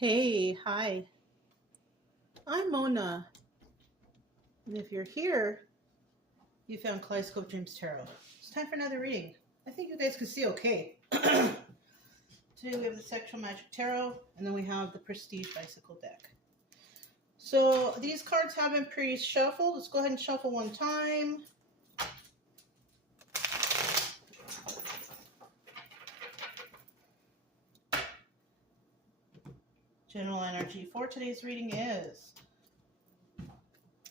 Hey, hi, I'm Mona. And if you're here, you found Kaleidoscope Dreams Tarot. It's time for another reading. I think you guys can see okay. Today we have the Sexual Magic Tarot, and then we have the Prestige Bicycle deck. So these cards have been pre-shuffled. Let's go ahead and shuffle one time. General energy for today's reading is...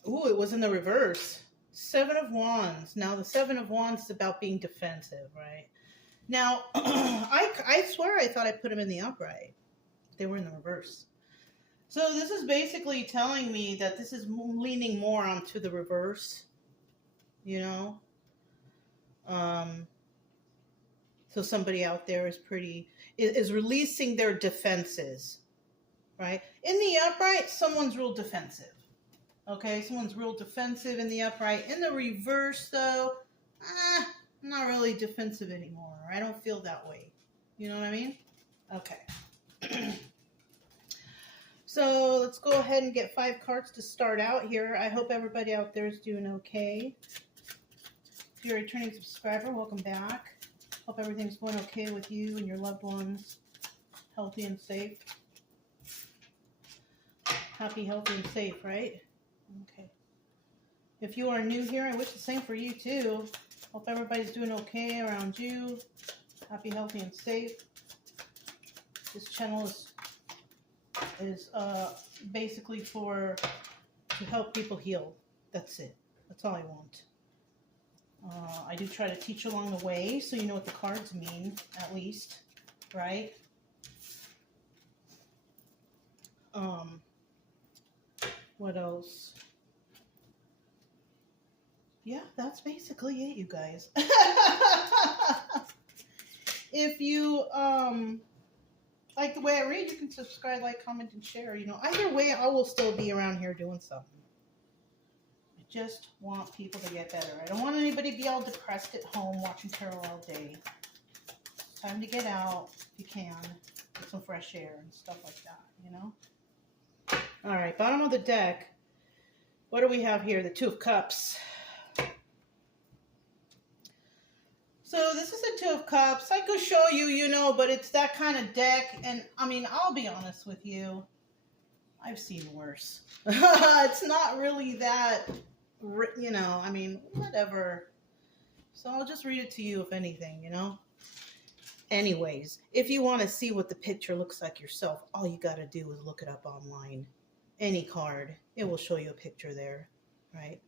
Ooh, it was in the reverse. Seven of Wands. Now, the Seven of Wands is about being defensive, right? Now, I swear I thought I put them in the upright. They were in the reverse. So this is basically telling me that this is leaning more onto the reverse, you know? So somebody out there is releasing their defenses, right? In the upright, someone's real defensive. Okay, someone's real defensive in the upright. In the reverse, though, not really defensive anymore. I don't feel that way. You know what I mean? Okay. So let's go ahead and get 5 cards to start out here. I hope everybody out there is doing okay. If you're a returning subscriber, welcome back. Hope everything's going okay with you and your loved ones. Healthy and safe. Happy, healthy, and safe, right? Okay. If you are new here, I wish the same for you too. Hope everybody's doing okay around you. Happy, healthy, and safe. This channel is basically to help people heal. That's it. That's all I want. I do try to teach along the way, so you know what the cards mean, at least, right? What else? Yeah, that's basically it, you guys. If you like the way I read, you can subscribe, like, comment, and share. You know, either way, I will still be around here doing something. I just want people to get better. I don't want anybody to be all depressed at home watching tarot all day. It's time to get out if you can, get some fresh air and stuff like that, you know? All right, bottom of the deck. What do we have here? The Two of Cups. So this is a Two of Cups. I could show you, you know, but it's that kind of deck. And, I mean, I'll be honest with you. I've seen worse. It's not really that, you know, I mean, whatever. So I'll just read it to you, if anything, you know. Anyways, if you want to see what the picture looks like yourself, all you got to do is look it up online. Any card, it will show you a picture there, right?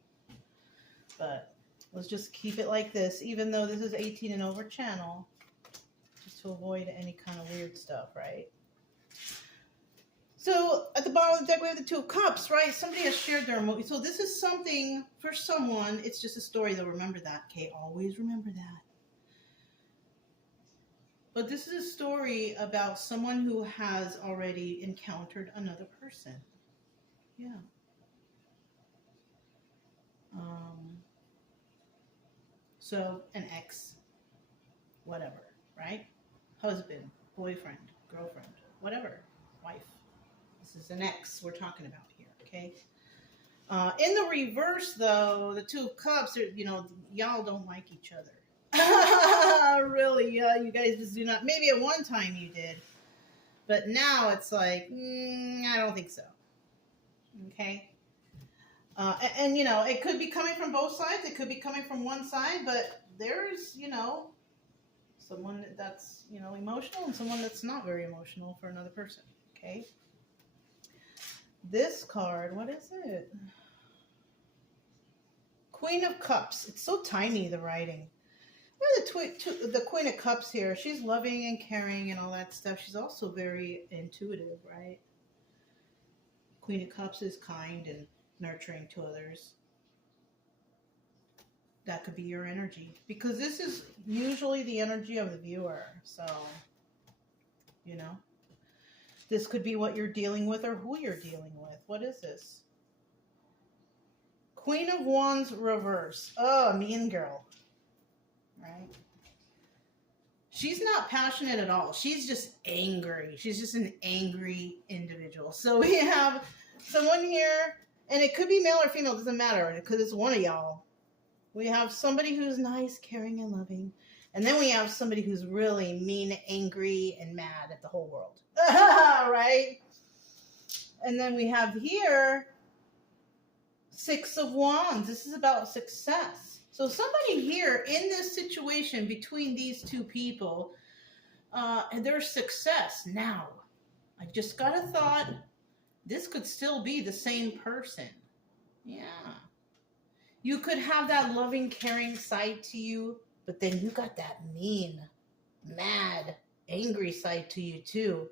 But let's just keep it like this, even though this is 18 and over channel, just to avoid any kind of weird stuff, right? So at the bottom of the deck, we have the Two of Cups, right? Somebody has shared their emotion. So this is something for someone. It's just a story. They'll remember that, okay? Always remember that. But this is a story about someone who has already encountered another person. Yeah. So an ex, whatever, right? Husband, boyfriend, girlfriend, whatever, wife. This is an ex we're talking about here, okay? In the reverse, though, the Two of Cups, you know, y'all don't like each other. Really, you guys just do not. Maybe at one time you did, but now it's like, I don't think so. Okay. And, you know, it could be coming from both sides. It could be coming from one side, but there's, you know, someone that's, you know, emotional and someone that's not very emotional for another person. Okay. This card, what is it? Queen of Cups. It's so tiny, the writing. The Queen of Cups here. She's loving and caring and all that stuff. She's also very intuitive, right? Queen of Cups is kind and nurturing to others. That could be your energy, because this is usually the energy of the viewer. So, you know, this could be what you're dealing with or who you're dealing with. What is this? Queen of Wands reverse. Oh, mean girl. Right? She's not passionate at all. She's just angry. She's just an angry individual. So we have someone here, and it could be male or female, doesn't matter, because it's one of y'all. We have somebody who's nice, caring, and loving. And then we have somebody who's really mean, angry, and mad at the whole world. Right? And then we have here 6 of Wands. This is about success. So somebody here in this situation between these two people, their success. Now, I just got a thought. This could still be the same person. Yeah. You could have that loving, caring side to you, but then you got that mean, mad, angry side to you too.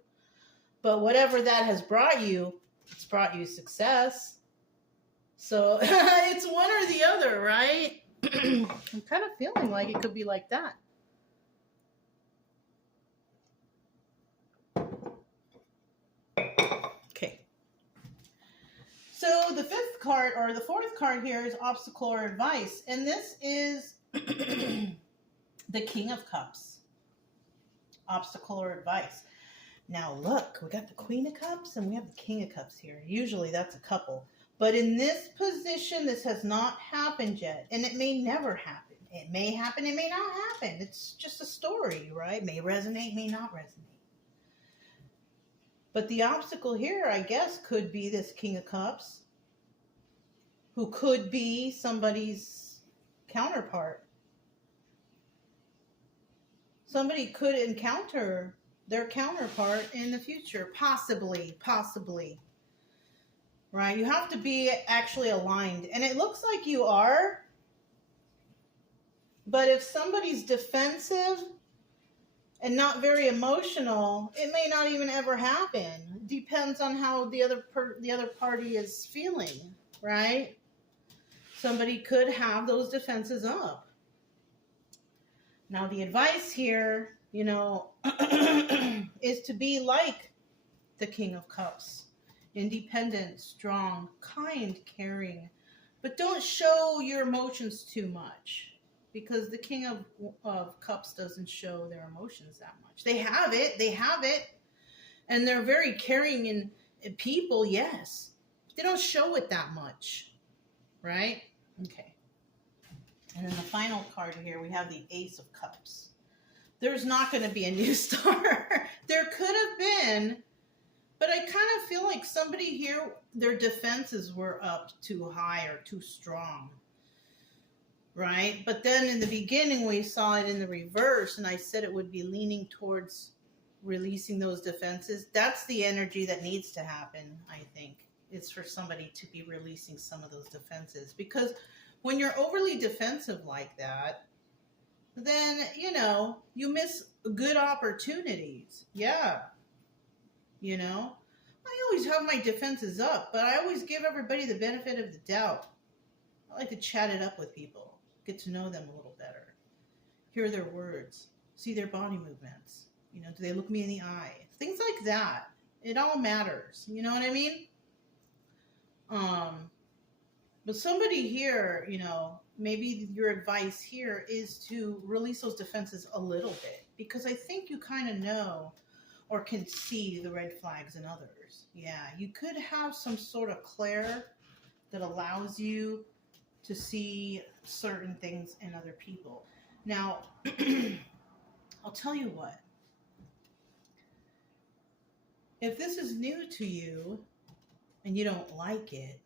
But whatever that has brought you, it's brought you success. So it's one or the other, right? I'm kind of feeling like it could be like that. Okay. So the 5th card, or the 4th card here, is obstacle or advice. And this is the King of Cups. Obstacle or advice. Now look, we got the Queen of Cups and we have the King of Cups here. Usually that's a couple. But in this position, this has not happened yet. And it may never happen. It may happen, it may not happen. It's just a story, right? May resonate, may not resonate. But the obstacle here, I guess, could be this King of Cups, who could be somebody's counterpart. Somebody could encounter their counterpart in the future. Possibly. Right? You have to be actually aligned. And it looks like you are. But if somebody's defensive and not very emotional, it may not even ever happen. Depends on how the other party is feeling, right? Somebody could have those defenses up. Now the advice here, is to be like the King of Cups. Independent, strong, kind, caring. But don't show your emotions too much. Because the King of Cups doesn't show their emotions that much. They have it. And they're very caring in people, yes. They don't show it that much. Right? Okay. And then the final card here, we have the Ace of Cups. There's not going to be a new star. There could have been, but I kind of feel like somebody here, their defenses were up too high or too strong. Right? But then in the beginning, we saw it in the reverse, and I said it would be leaning towards releasing those defenses. That's the energy that needs to happen, I think. It's for somebody to be releasing some of those defenses. Because when you're overly defensive like that, then, you miss good opportunities. Yeah. I always have my defenses up, but I always give everybody the benefit of the doubt. I like to chat it up with people. Get to know them a little better. Hear their words. See their body movements. Do they look me in the eye? Things like that. It all matters. You know what I mean? But somebody here, maybe your advice here is to release those defenses a little bit. Because I think you kind of know or can see the red flags in others. Yeah, you could have some sort of clair that allows you to see certain things in other people. Now, I'll tell you what. If this is new to you and you don't like it,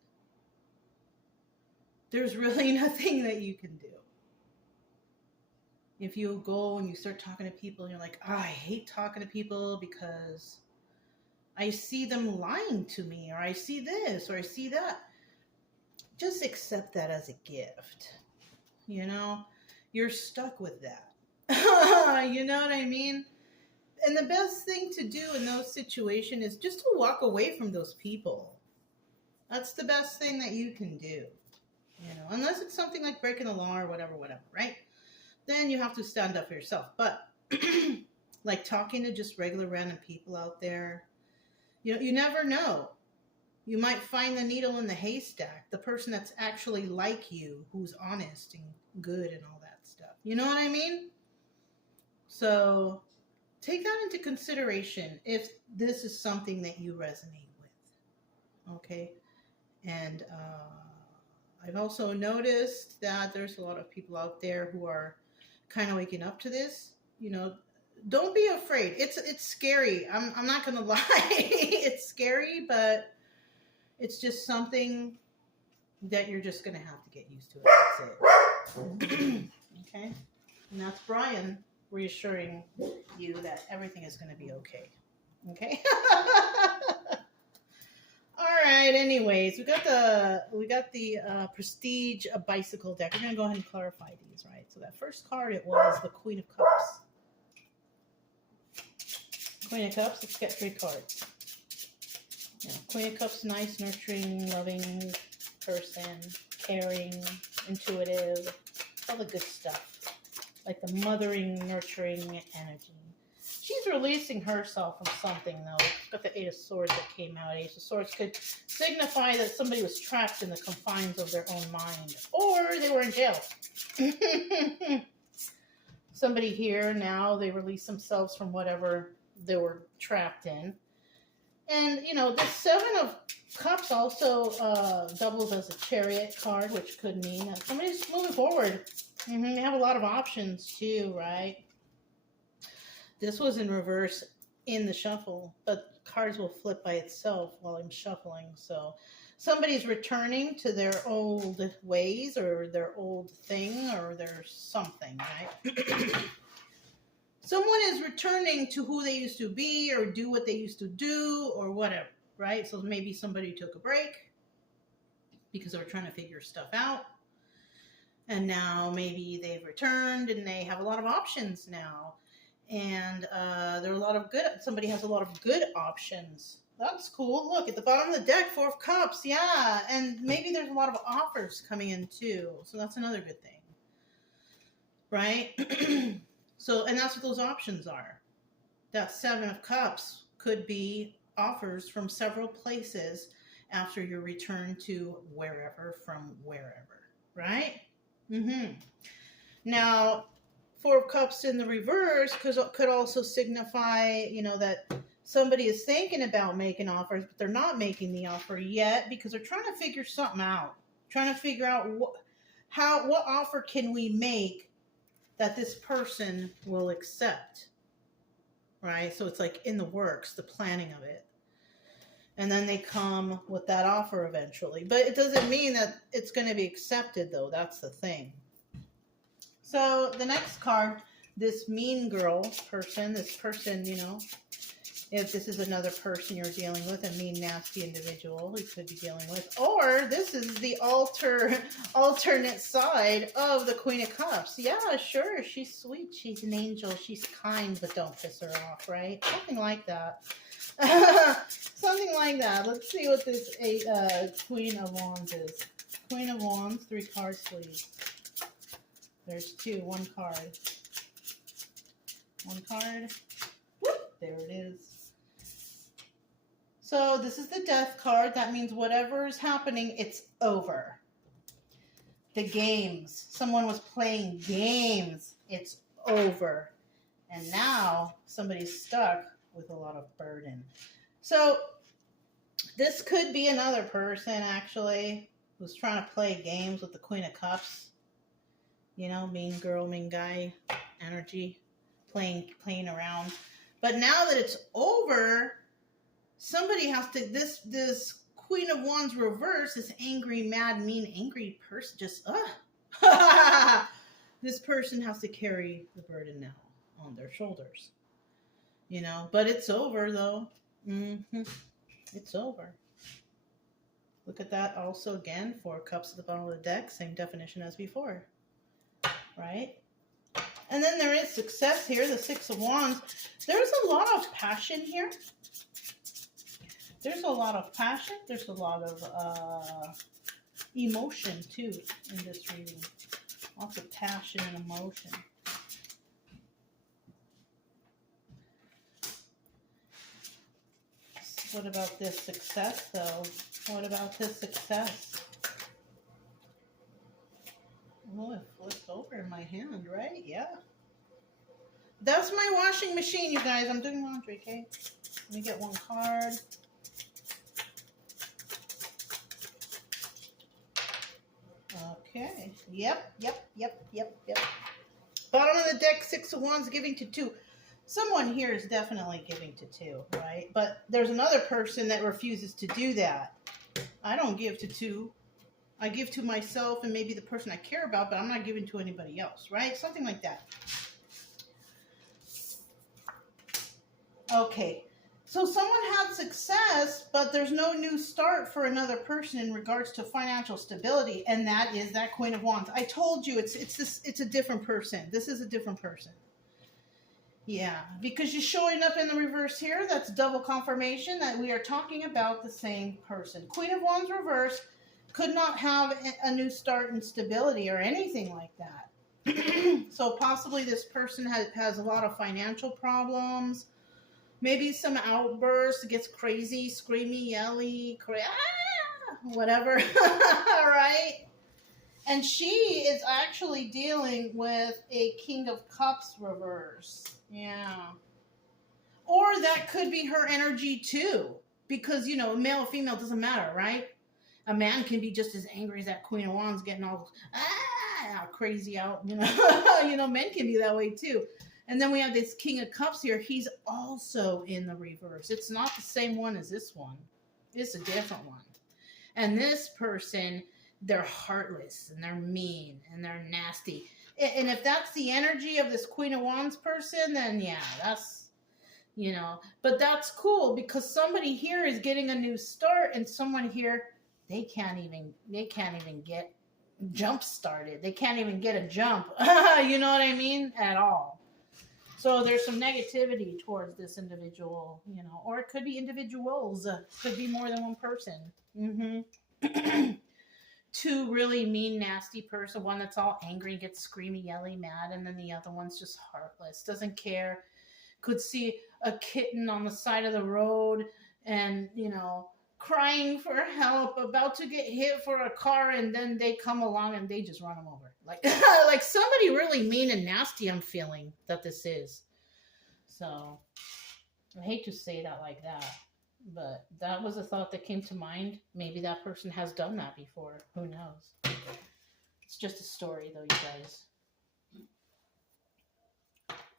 there's really nothing that you can do. If you go and you start talking to people and you're like, I hate talking to people because I see them lying to me, or I see this, or I see that. Just accept that as a gift. You're stuck with that. You know what I mean? And the best thing to do in those situations is just to walk away from those people. That's the best thing that you can do. Unless it's something like breaking the law or whatever, right? Then you have to stand up for yourself. But like talking to just regular random people out there, you never know. You might find the needle in the haystack, the person that's actually like you, who's honest and good and all that stuff. You know what I mean? So take that into consideration if this is something that you resonate with. Okay. And I've also noticed that there's a lot of people out there who are kind of waking up to this. You know, don't be afraid. It's scary. I'm not gonna lie. It's scary, but it's just something that you're just gonna have to get used to. It. That's it. Okay, and that's Brian reassuring you that everything is gonna be okay. Okay. All right. Anyways, we got the Prestige bicycle deck. We're gonna go ahead and clarify these, right? So that first card, it was the Queen of Cups. Queen of Cups. Let's get 3 cards. Yeah, Queen of Cups, nice, nurturing, loving person, caring, intuitive, all the good stuff, like the mothering, nurturing energy. She's releasing herself from something, though. It's got the 8 of Swords that came out. Ace of Swords could signify that somebody was trapped in the confines of their own mind, or they were in jail. Somebody here now, they release themselves from whatever they were trapped in. And, you know, the 7 of Cups also doubles as a Chariot card, which could mean that somebody's moving forward. They have a lot of options, too, right? This was in reverse in the shuffle, but cards will flip by itself while I'm shuffling. So somebody's returning to their old ways or their old thing or their something, right? Someone is returning to who they used to be or do what they used to do or whatever, right? So maybe somebody took a break because they were trying to figure stuff out. And now maybe they've returned and they have a lot of options now. And there are a lot of good, somebody has a lot of good options. That's cool. Look, at the bottom of the deck, 4 of Cups. Yeah. And maybe there's a lot of offers coming in too. So that's another good thing. Right? So, and that's what those options are. That 7 of Cups could be offers from several places after your return to wherever, from wherever. Right? Now, 4 of Cups in the reverse could also signify, you know, that somebody is thinking about making offers, but they're not making the offer yet because they're trying to figure something out. Trying to figure out what offer can we make that this person will accept, right? So it's like in the works, the planning of it. And then they come with that offer eventually. But it doesn't mean that it's going to be accepted, though. That's the thing. So the next card, this mean girl person, this person, you know, if this is another person you're dealing with, a mean, nasty individual you could be dealing with, or this is the alternate side of the Queen of Cups. Yeah, sure, she's sweet, she's an angel, she's kind, but don't piss her off, right? Something like that. Something like that. Let's see what this Queen of Wands is. Queen of Wands, 3 card sleeves. There's 2, 1 card. 1 card. Whoop, there it is. So this is the Death card. That means whatever is happening, it's over. The games. Someone was playing games. It's over. And now somebody's stuck with a lot of burden. So this could be another person, actually, who's trying to play games with the Queen of Cups. You know, mean girl, mean guy energy, playing around. But now that it's over, somebody has to, this Queen of Wands reverse, this angry, mad, mean, angry person, just, this person has to carry the burden now on their shoulders. You know, but it's over, though. It's over. Look at that also again, 4 cups at the bottom of the deck, same definition as before. Right? And then there is success here, the 6 of Wands. There's a lot of passion here. There's a lot of passion. There's a lot of emotion, too, in this reading. Lots of passion and emotion. What about this success, though? What about this success? Oh, it flipped over in my hand, right? Yeah. That's my washing machine, you guys. I'm doing laundry, okay? Let me get one card. Okay. Yep. Bottom of the deck, 6 of Wands, giving to 2. Someone here is definitely giving to 2, right? But there's another person that refuses to do that. I don't give to 2. I give to myself and maybe the person I care about, but I'm not giving to anybody else, right? Something like that. Okay. So someone had success, but there's no new start for another person in regards to financial stability, and that is that Queen of Wands. I told you it's a different person. This is a different person. Yeah, because you're showing up in the reverse here. That's double confirmation that we are talking about the same person. Queen of Wands reverse could not have a new start in stability or anything like that. So possibly this person has a lot of financial problems. Maybe some outbursts, gets crazy, screamy, yelly, whatever, right? And she is actually dealing with a King of Cups reverse. Yeah. Or that could be her energy too. Because, you know, male or female doesn't matter, right? A man can be just as angry as that Queen of Wands, getting all crazy out, you know. You know, men can be that way too. And then we have this King of Cups here. He's also in the reverse. It's not the same one as this one. It's a different one. And this person, they're heartless and they're mean and they're nasty. And if that's the energy of this Queen of Wands person, then yeah, that's, you know. But that's cool because somebody here is getting a new start and someone here, they can't even get jump started. They can't even get a jump. You know what I mean? At all. So there's some negativity towards this individual, you know, or it could be individuals. Could be more than one person. Two really mean, nasty person. One that's all angry, gets screamy, yelly, mad, and then the other one's just heartless, doesn't care. Could see a kitten on the side of the road and, you know, crying for help, about to get hit for a car, and then they come along and they just run them over. Like, like somebody really mean and nasty, I'm feeling that this is. So, I hate to say that like that, but that was a thought that came to mind. Maybe that person has done that before. Who knows? It's just a story, though, you guys.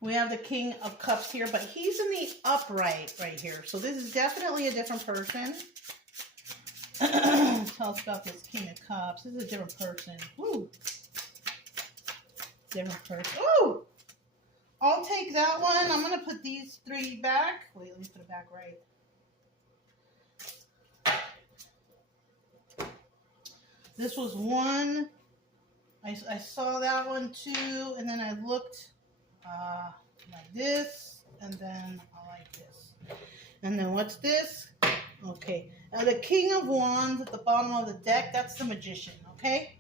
We have the King of Cups here, but he's in the upright right here. So this is definitely a different person. Tell us about this King of Cups. This is a different person. Woo! Different person. Ooh! I'll take that one. I'm going to put these 3 back. Wait, let me put it back right. This was one. I saw that one too, and then I looked like this, and then I like this. And then what's this? Okay. Now the King of Wands at the bottom of the deck, that's the Magician, okay?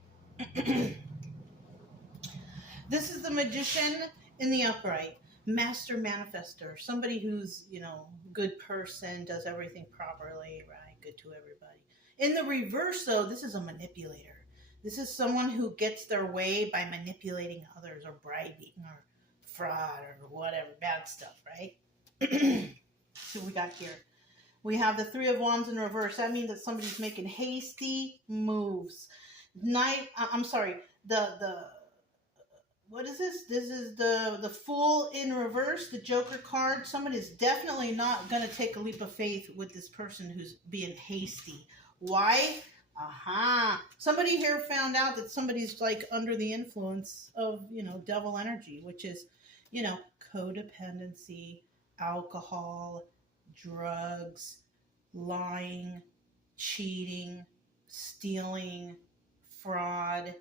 This is the Magician in the upright. Master manifester. Somebody who's, you know, good person, does everything properly, right? Good to everybody. In the reverse, though, this is a manipulator. This is someone who gets their way by manipulating others or bribing or fraud or whatever, bad stuff, right? So we got here. We have the 3 of Wands in reverse. That means that somebody's making hasty moves. What is this? This is the Fool in reverse, the Joker card. Someone is definitely not going to take a leap of faith with this person who's being hasty. Why? Somebody here found out that somebody's like under the influence of, you know, devil energy, which is, you know, codependency, alcohol, drugs, lying, cheating, stealing, fraud,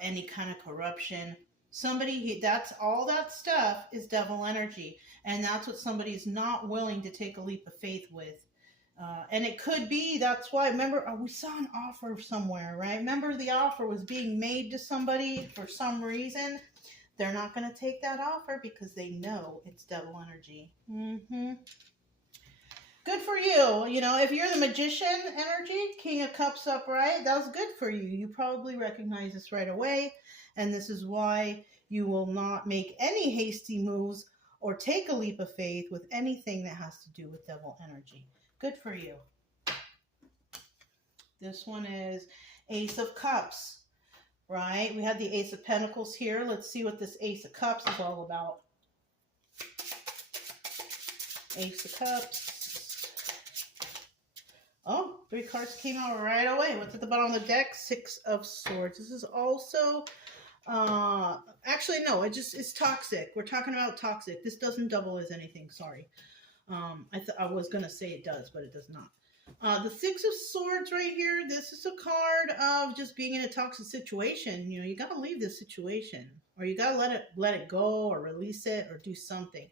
any kind of corruption. That's all that stuff is devil energy. And that's what somebody's not willing to take a leap of faith with. And it could be, that's why, remember, we saw an offer somewhere, right? Remember the offer was being made to somebody for some reason. They're not going to take that offer because they know it's devil energy. Good for you. You know, if you're the Magician energy, King of Cups upright, that was good for you. You probably recognize this right away. And this is why You will not make any hasty moves or take a leap of faith with anything that has to do with devil energy. Good for you. This one is Ace of Cups, right? We had the Ace of Pentacles here. Let's see what this Ace of Cups is all about. Ace of Cups. Oh, 3 cards came out right away. What's at the bottom of the deck? 6 of Swords. This is also, actually, no, it's toxic. We're talking about toxic. This doesn't double as anything, sorry. I was going to say it does, but it does not. The 6 of Swords right here, this is a card of just being in a toxic situation. You know, you got to leave this situation, or you got to let it go, or release it, or do something.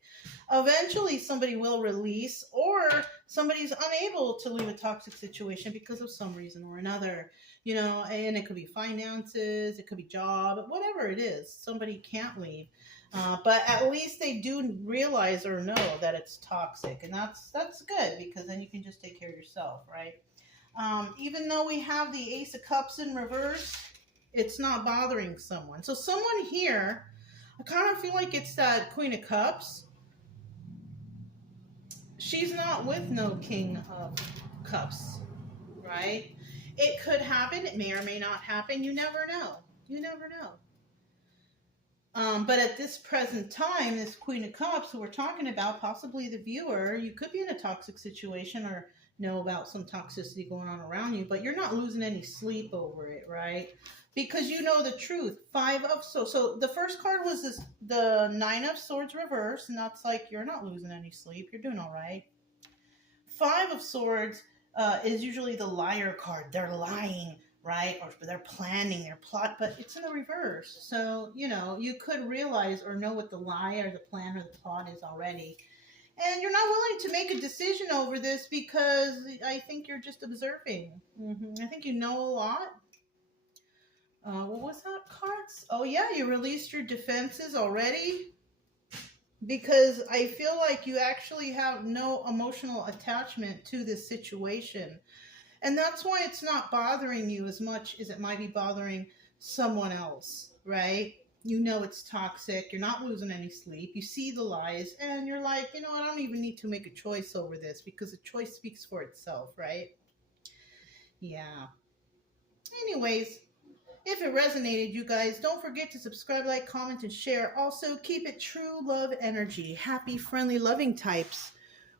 Eventually, somebody will release, or somebody's unable to leave a toxic situation because of some reason or another. You know, and it could be finances, it could be job, whatever it is. Somebody can't leave. But at least they do realize or know that it's toxic, and that's good, because then you can just take care of yourself, right? Even though we have the Ace of Cups in reverse, it's not bothering someone. So someone here, I kind of feel like it's that Queen of Cups. She's not with no King of Cups, right? It could happen. It may or may not happen. You never know. You never know. But at this present time, this Queen of Cups who we're talking about, possibly the viewer, you could be in a toxic situation or know about some toxicity going on around you, but you're not losing any sleep over it, right? Because you know the truth. 5 of Swords. So the first card was the 9 of Swords reverse, and that's like, you're not losing any sleep. You're doing all right. 5 of Swords is usually the liar card. They're lying, right? Or they're planning their plot, but it's in the reverse. So, you know, you could realize or know what the lie or the plan or the plot is already. And you're not willing to make a decision over this because I think you're just observing. I think you know a lot. What was that, cards? Oh, yeah, you released your defenses already. Because I feel like you actually have no emotional attachment to this situation. And that's why it's not bothering you as much as it might be bothering someone else, right? You know it's toxic. You're not losing any sleep. You see the lies, and you're like, you know what? I don't even need to make a choice over this because the choice speaks for itself, right? Yeah. Anyways, if it resonated, you guys, don't forget to subscribe, like, comment, and share. Also, keep it true love energy. Happy, friendly, loving types.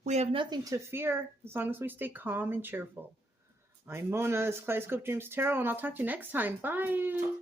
We have nothing to fear as long as we stay calm and cheerful. I'm Mona, this is Kaleidoscope Dreams Tarot, and I'll talk to you next time. Bye.